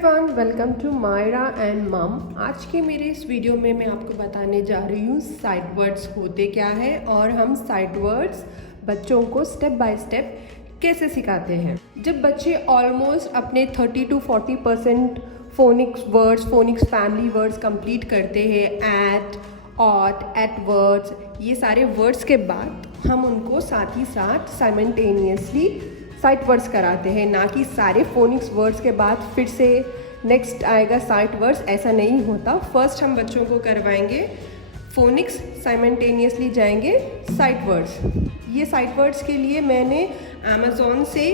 Everyone, welcome to Myra and mum. आज के मेरे इस वीडियो में मैं आपको बताने जा रही हूँ साइड वर्ड्स होते क्या है और हम साइड वर्ड्स बच्चों को स्टेप बाय स्टेप कैसे सिखाते हैं। जब बच्चे ऑलमोस्ट अपने 30 to 40% phoenix words, phoenix family words complete करते हैं, एट वर्ड्स, ये सारे वर्ड्स के बाद हम उनको साथ ही साथ साइमल्टेनियसली साइट वर्ड्स कराते हैं, ना कि सारे फोनिक्स वर्ड्स के बाद फिर से नेक्स्ट आएगा साइट वर्ड्स। ऐसा नहीं होता। फर्स्ट हम बच्चों को करवाएंगे फोनिक्स, साइमल्टेनियसली जाएंगे साइट वर्ड्स। ये साइट वर्ड्स के लिए मैंने अमेज़ॉन से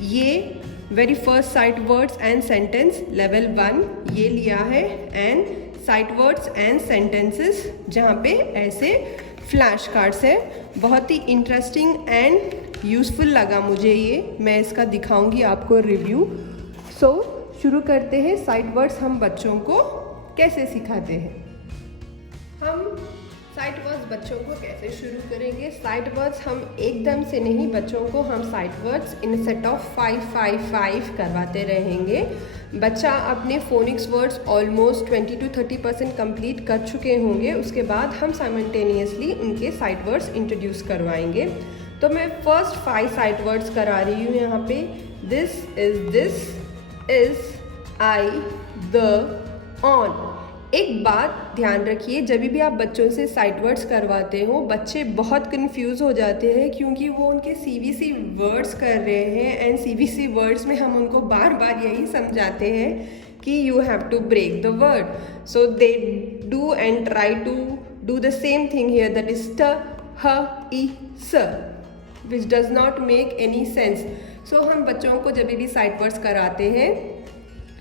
ये very first sight words and sentence level 1 ये लिया है, and sight words and sentences जहाँ पे ऐसे फ्लैश कार्ड्स है। बहुत ही इंटरेस्टिंग एंड यूज़फुल लगा मुझे ये, मैं इसका दिखाऊंगी आपको रिव्यू। सो शुरू करते हैं। साइड वर्ड्स हम बच्चों को कैसे सिखाते हैं। हम साइड वर्ड्स बच्चों को कैसे शुरू करेंगे। साइड वर्ड्स हम एकदम से नहीं, बच्चों को हम side words in set of 5-5-5 करवाते रहेंगे। बच्चा अपने phoenix words almost 20 to 30% complete कर चुके होंगे। उसके बाद हम साइमल्टेनियसली उनके साइड वर्ड्स इंट्रोड्यूस करवाएंगे। तो मैं फर्स्ट 5 साइड वर्ड्स करा रही हूँ यहाँ पे। This is, I, the, on. एक बात ध्यान रखिए, जब भी आप बच्चों से साइड वर्ड्स करवाते हो, बच्चे बहुत कंफ्यूज हो जाते हैं क्योंकि वो उनके सीवीसी वर्ड्स कर रहे हैं, एंड सीवीसी वर्ड्स में हम उनको बार बार यही समझाते हैं कि you have to break the word. So they do and try to do the same thing here, that is T, H, ई, स, which does not make any sense. So हम बच्चों को जब भी साइड वर्ड्स कराते हैं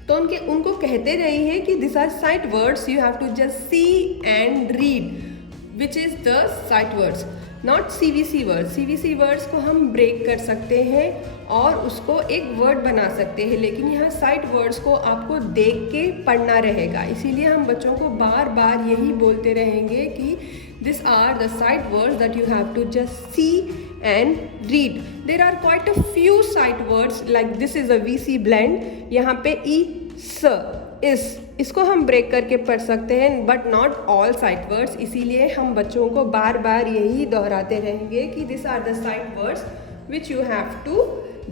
तो उनको कहते रही है कि this are sight words, you have to just see and read which is the sight words, not CVC words. CVC words को हम ब्रेक कर सकते हैं और उसको एक वर्ड बना सकते हैं, लेकिन यहाँ साइड वर्ड्स को आपको देख के पढ़ना रहेगा। इसीलिए हम बच्चों को बार बार यही बोलते रहेंगे कि this are the sight words that you have to just see and read. There are quite a few sight words like this is a VC blend. यहाँ पे ई, स, इस, इसको हम ब्रेक करके पढ़ सकते हैं, but not all sight words. इसीलिए हम बच्चों को बार बार यही दोहराते रहेंगे कि this are the sight words which you have to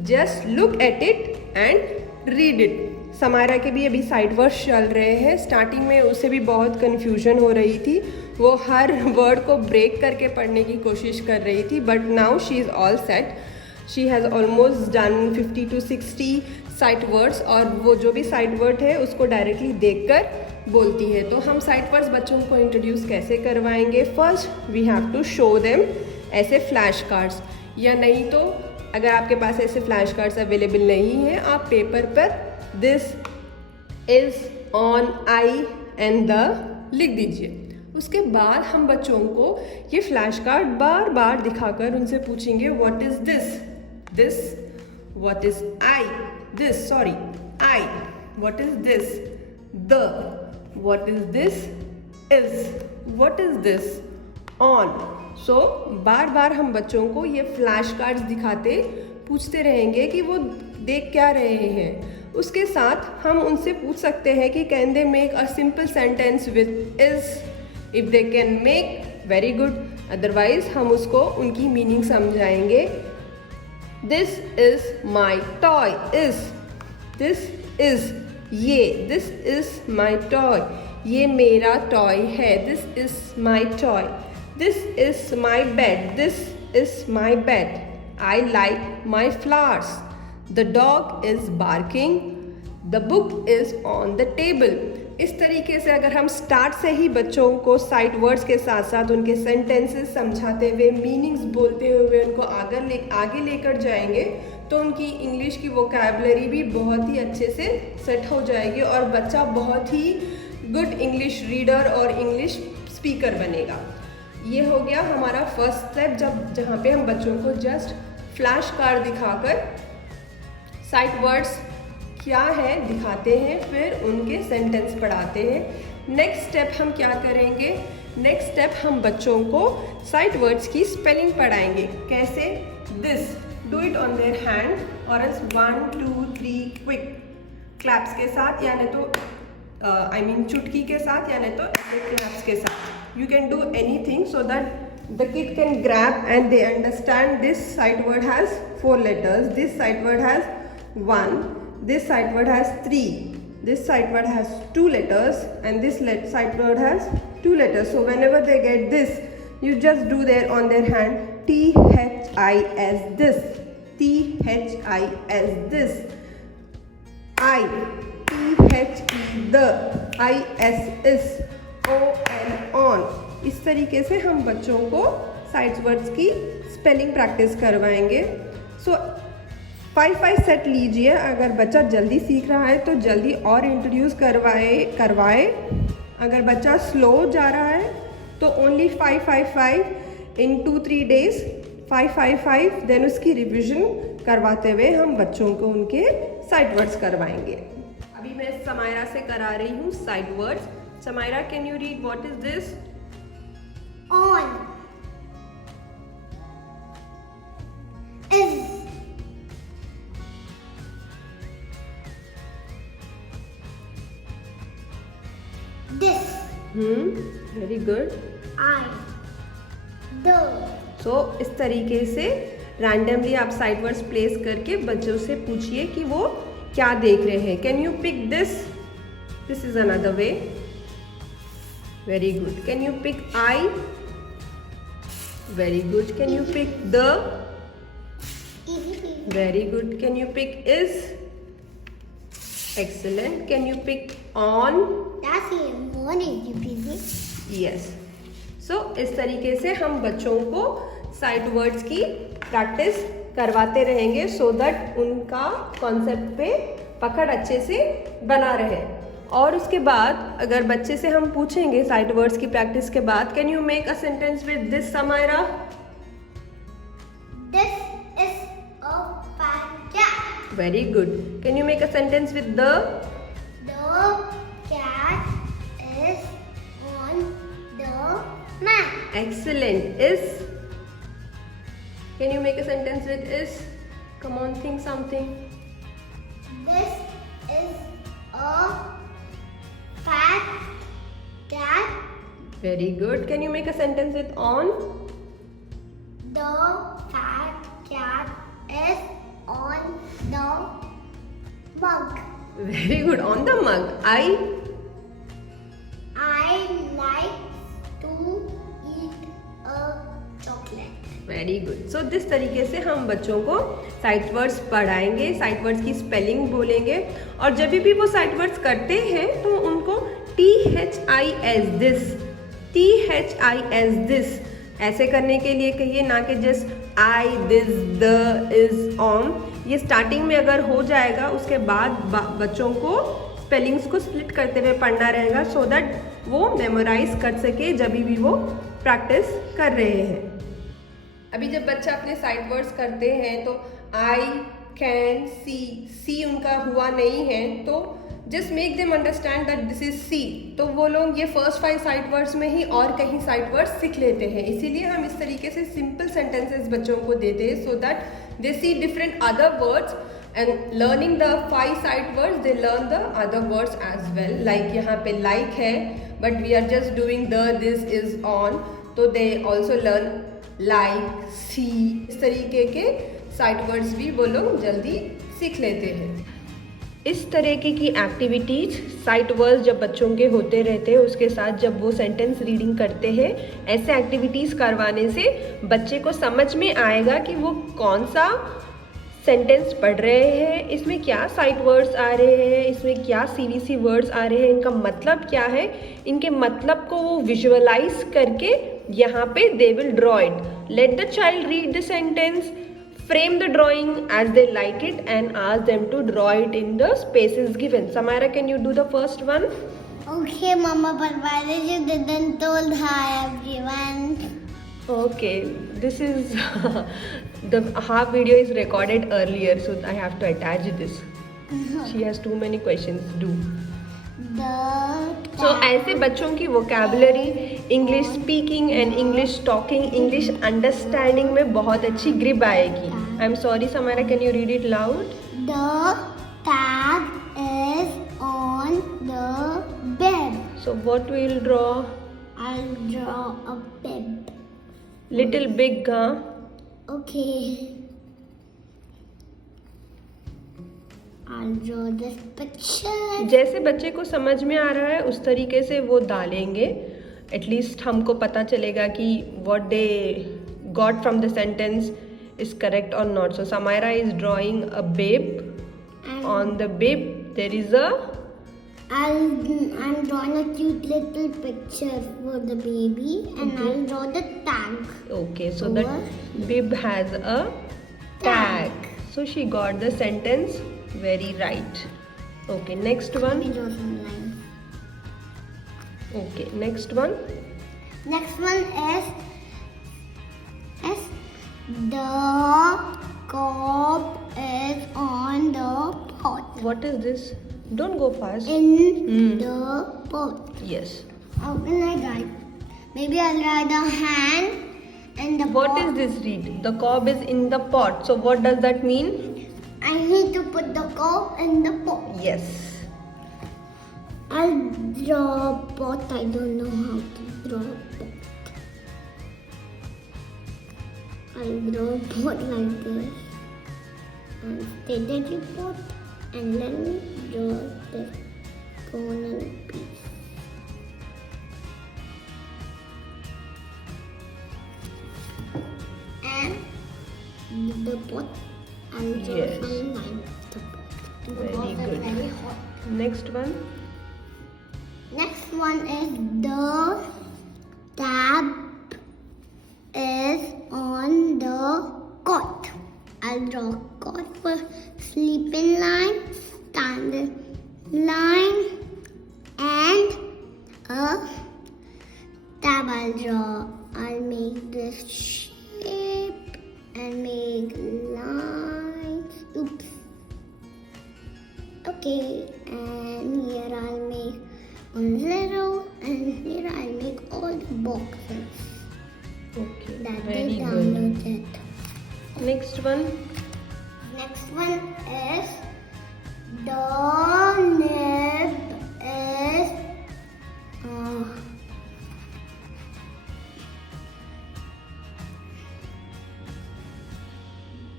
just look at it and read it. Samara के भी अभी साइड वर्ड्स चल रहे हैं। स्टार्टिंग में उसे भी बहुत कन्फ्यूजन हो रही थी, वो हर वर्ड को ब्रेक करके पढ़ने की कोशिश कर रही थी, but now she is all set. She has almost done 50 to 60 sight words, और वो जो भी साइट वर्ड है उसको डायरेक्टली देखकर बोलती है। तो हम साइट वर्ड्स बच्चों को इंट्रोड्यूस कैसे करवाएंगे। First we have to show them ऐसे फ्लैश कार्ड्स, या नहीं तो अगर आपके पास ऐसे फ्लैश कार्ड्स अवेलेबल नहीं हैं, आप पेपर पर this is, on, I and the लिख दीजिए। उसके बाद हम बच्चों को ये फ्लैश कार्ड बार बार दिखाकर उनसे पूछेंगे what is this, what is I, this, sorry, I, what is this, the, what is this, is, what is this, on. So बार बार हम बच्चों को ये फ्लैश कार्ड्स दिखाते पूछते रहेंगे कि वो देख क्या रहे हैं। उसके साथ हम उनसे पूछ सकते हैं कि can they make a simple sentence with is. If they can make, very good, otherwise हम उसको उनकी मीनिंग समझाएंगे। This is my toy, is, this is, ये, दिस इज माई टॉय, ये मेरा टॉय है, this is my toy. This is my bed, this is my bed. I like my flowers, the dog is barking, the book is on the table. इस तरीके से अगर हम start से ही बच्चों को साइड वर्ड्स के साथ साथ उनके सेंटेंसेस समझाते हुए, मीनिंग्स बोलते हुए उनको आगे लेकर जाएंगे, तो उनकी इंग्लिश की वोकैबुलरी भी बहुत ही अच्छे से सेट हो जाएगी और बच्चा बहुत ही गुड इंग्लिश रीडर और इंग्लिश स्पीकर बनेगा। ये हो गया हमारा फर्स्ट स्टेप, जहाँ पे हम बच्चों को जस्ट फ्लैश कार्ड दिखाकर साइड वर्ड्स क्या है दिखाते हैं, फिर उनके सेंटेंस पढ़ाते हैं। नेक्स्ट स्टेप हम क्या करेंगे। नेक्स्ट स्टेप हम बच्चों को साइड वर्ड्स की स्पेलिंग पढ़ाएंगे। कैसे? This, do it on their hand और एल्स 1 2 3 क्विक। क्लैप्स के साथ, या नहीं तो I mean चुटकी के साथ, या नहीं तो ऐसे क्लैप्स के साथ. You can do anything so that the kid can grab and they understand this sight word has 4 letters, this sight word has 1, this sight word has 3, this sight word has 2 letters, and this sight word has 2 letters. So whenever they get this, you just do there on their hand THIS this, THIS this, I, THE the, IS ON on. इस तरीके से हम बच्चों को sight words की spelling practice करवाएंगे. सो 5 set लीजिए. अगर बच्चा जल्दी सीख रहा है तो जल्दी और इंट्रोड्यूस करवाए. अगर बच्चा स्लो जा रहा है तो ओनली 5 इन 2-3 डेज 5 देन उसकी रिविजन करवाते हुए हम बच्चों को उनके साइट वर्ड्स करवाएंगे. अभी मैं समायरा से करा रही हूँ sight words. Samaira, can you read what is this? On is this. Very good. I the. सो इस तरीके से रैंडमली आप साइड वर्ड्स प्लेस करके बच्चों से पूछिए कि वो क्या देख रहे हैं. Can you pick this? This is another way. Very good. Can you pick I? Very good. Can you pick the? Easy. Very good. Can you pick is? Excellent. Can you pick on? That's it. One easy peasy. Yes. So इस तरीके से हम बच्चों को sight words की practice करवाते रहेंगे so that उनका कॉन्सेप्ट पे पकड़ अच्छे से बना रहे. और उसके बाद अगर बच्चे से हम पूछेंगे साइट वर्ड्स की प्रैक्टिस के बाद, can you make a sentence with this Samaira? This is a fat cat. Very good. Can you make a sentence with the? The cat is on the mat. Excellent. Is? Can you make a sentence with is? Come on, think something. This is a fat cat. Very good. Can you make a sentence with on? The fat cat is on the mug. Very good. On the mug. I like to eat a chocolate. Very good. So this तरीके से हम बच्चों को sight words पढ़ाएंगे, sight words की spelling बोलेंगे, और जब भी वो साइट वर्ड्स करते हैं तो उनको THIS दिस, THIS दिस ऐसे करने के लिए कहिए, ना कि just I this the is on. ये स्टार्टिंग में अगर हो जाएगा उसके बाद बच्चों को स्पेलिंग्स को स्प्लिट करते हुए पढ़ना रहेगा सो दैट वो मेमोराइज कर सके जब भी वो प्रैक्टिस कर रहे हैं. अभी जब बच्चा अपने साइट वर्ड्स करते हैं तो आई कैन सी उनका हुआ नहीं है, तो just make them understand that this is C. तो वो लोग ये फर्स्ट 5 साइट वर्ड्स में ही और कहीं साइट वर्ड्स सीख लेते हैं. इसीलिए हम इस तरीके से सिंपल सेंटेंसेस बच्चों को देते हैं so that they see different other words, and learning the 5 sight words they learn the other words as well. Like यहाँ पे like है but we are just doing the this is on, तो they also learn like see. इस तरीके के sight words भी वो लोग जल्दी सीख लेते हैं. इस तरीके की एक्टिविटीज साइट वर्ड्स जब बच्चों के होते रहते हैं उसके साथ जब वो सेंटेंस रीडिंग करते हैं, ऐसे एक्टिविटीज़ करवाने से बच्चे को समझ में आएगा कि वो कौन सा सेंटेंस पढ़ रहे हैं, इसमें क्या साइट वर्ड्स आ रहे हैं, इसमें क्या CVC वर्ड्स आ रहे हैं, इनका मतलब क्या है. इनके मतलब को वो विजुअलाइज करके यहाँ पे they will draw it. Let the child read the sentence, frame the drawing as they like it and ask them to draw it in the spaces given. Samira, can you do the first one? Okay, Mama, but why did you didn't told hi everyone? Okay, this is the half video is recorded earlier, so I have to attach this. She has too many questions. Do. So ऐसे बच्चों की vocabulary, English speaking and English talking, English understanding में बहुत अच्छी grip आएगी. I am sorry Samara, can you read it loud? The tag is So what we'll draw? I'll draw a bib. Little big, huh? Okay. I'll draw this picture. जैसे बच्चे को समझ में आ रहा है उस तरीके से वो डालेंगे. एटलीस्ट हमको पता चलेगा कि what they got from the sentence is correct or not. So Samaira is drawing a bib. And On the bib there is a I'm drawing a cute little picture for the baby, and Okay. I'll draw the tag. okay. So Over. the bib has a tag. So she got the sentence very right. Okay. Next Let one. me draw some lines. Okay. Next one. Next one is the cob is on the pot. What is this? Don't go fast. In the pot. Yes. How can I write? Maybe I'll write the hand and the What pot. is this read? The cob is in the pot. So what does that mean? I need to put the cob in the pot. Yes. I'll draw a pot. I don't know how to draw a pot. I'll draw a pot like this. And stay that you pot. And let me draw this corner piece. And the pot, I'll draw Yes. some lines. The pot. Very Because it's good. very hot. Next one. Next one is the tab is on the cot. I'll draw cot for sleeping line, standing line, and a tab. I'll draw. I'll make this shape and make lines. Oops. Okay, and here I'll make 1 0, and here I'll make all the boxes Okay. that Very they good. downloaded. Next one. Next one is the nib is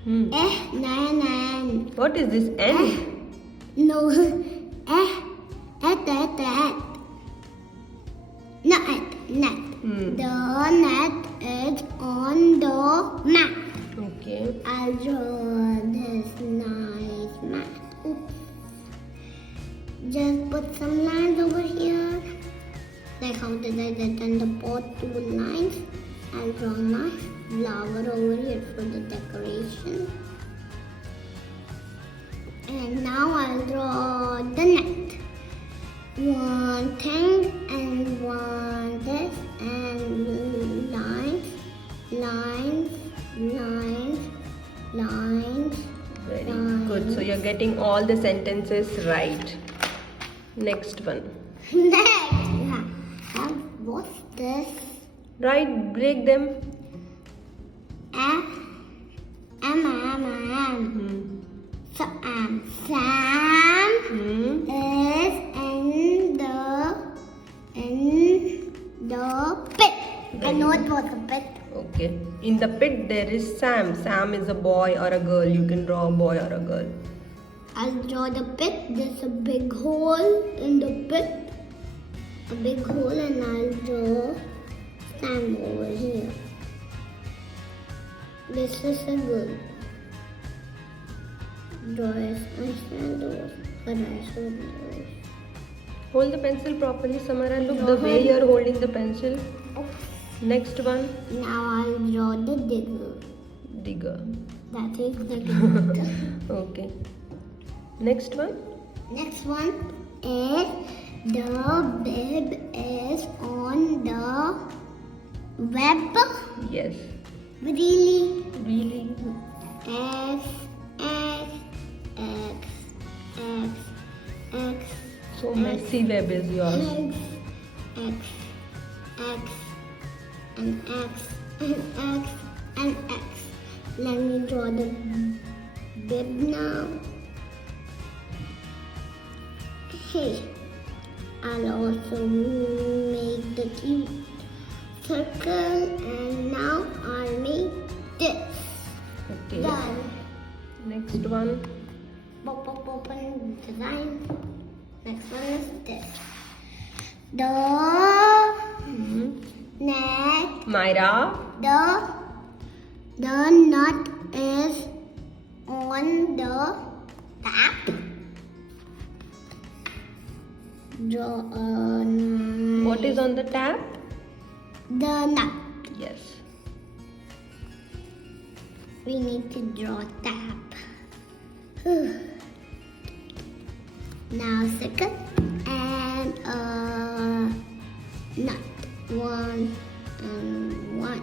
nan. What is this? N? No, at. No, net. Hmm. The net is on the mat. Okay. I'll draw this nice mat. Oops. Just put some lines over here. Like how did I did in the pot, 2 lines. I'll draw a nice flower over here for the decoration. And now I'll draw the net. One thing and one this and lines. Very good. So you're getting all the sentences right. Next one. Next, what's this? Right. Break them. M. Hmm. So Sam Hmm. is in the pit. I know it was a pit. Okay. In the pit there is Sam. Sam is a boy or a girl. You can draw a boy or a girl. I'll draw the pit. There's a big hole in the pit. A big hole, and I'll draw Sam over here. This is a girl. Draw his eyes and nose. Her eyes and nose. Hold the pencil properly, Samara. Look Draw the way her. you're holding the pencil. Oops. Next one. Now I'll draw the digger. Digger. That is the digger. Okay. Next one. Next one is the bib is on the web. Yes. Really? Really? X. So messy web is yours. X, and X. Let me draw the bib now. Hey, I'll also make the cute circle, and now I'll make this. Okay. Done. Next one. Open design. Next one is this. The next, Myra. the nut is on the tap. What is on the tab? The nut. Yes. We need to draw tap. Now second and nut. 1 and 1.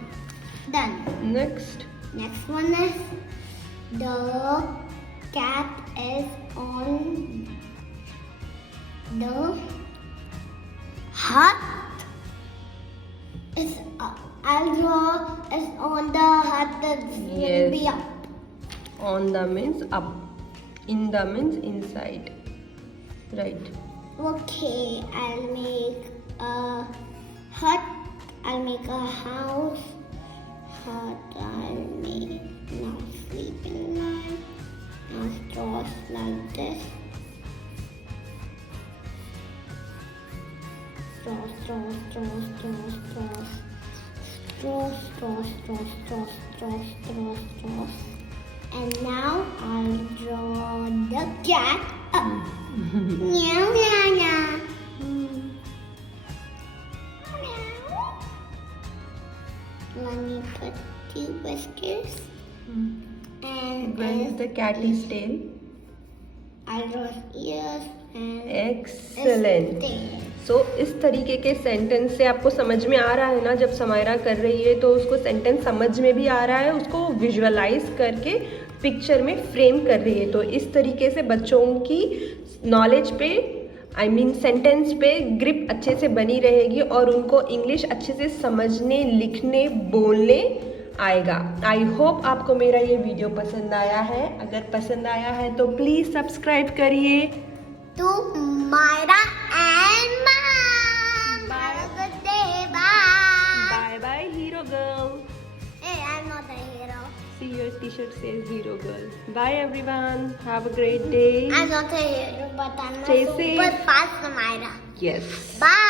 Done. Next. Next one is the cat is on the hut. I'll draw is on the hut that will Yes. be up. On the means up. In the means inside. Right. Okay, I'll make a hut. I'll make a house. Hut. I'll make now sleeping line. Now straws like this. Straws. And now I'll draw the cat up. Meow, meow, meow. Let me put 2 whiskers. And Where is the cat's tail? I'll draw ears and Excellent. tail. सो इस तरीके के sentence से आपको समझ में आ रहा है ना, जब समायरा कर रही है तो उसको सेंटेंस समझ में भी आ रहा है, उसको विजुअलाइज करके पिक्चर में फ्रेम कर रही है। तो इस तरीके से बच्चों की नॉलेज पे सेंटेंस पे ग्रिप अच्छे से बनी रहेगी और उनको इंग्लिश अच्छे से समझने, लिखने, बोलने आएगा। आई होप आपको मेरा ये वीडियो पसंद आया है। अगर पसंद आया है तो प्लीज़ सब्सक्राइब करिए। To Myra and Mom. Have a good day. Bye. Bye bye hero girl. Hey, I'm not a hero. See, your t-shirt says hero girl. Bye everyone. Have a great day. I'm not a hero, but I'm a Stay safe. super fast Myra. Yes. Bye.